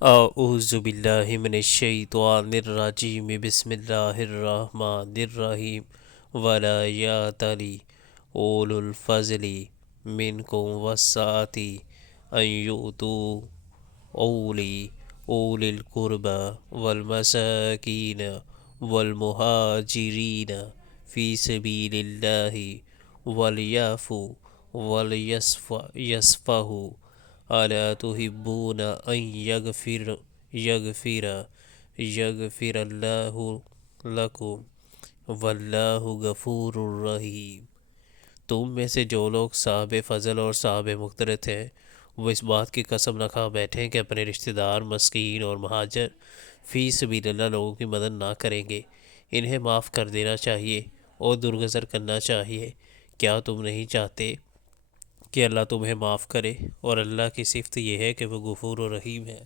اعوذ باللہ من الشیطان الرجیم بسم اللہ الرحمن الرحیم ولا یاتلی اولو الفضل منکم والسعۃ ان یؤتوا اولی القربى والمساکین والمہاجرین فی سبیل اللہ ولیعفوا ولیصفحوا الا تحبون ان یغفر اللہ لکم واللہ غفور الرحیم۔ تم میں سے جو لوگ صاحب فضل اور صاحب مقدرت ہیں وہ اس بات کی قسم نہ کھا بیٹھیں کہ اپنے رشتہ دار، مسکین اور مہاجر فی سبیل اللہ لوگوں کی مدد نہ کریں گے۔ انہیں معاف کر دینا چاہیے اور درگزر کرنا چاہیے۔ کیا تم نہیں چاہتے کہ اللہ تمہیں معاف کرے؟ اور اللہ کی صفت یہ ہے کہ وہ غفور و رحیم ہے۔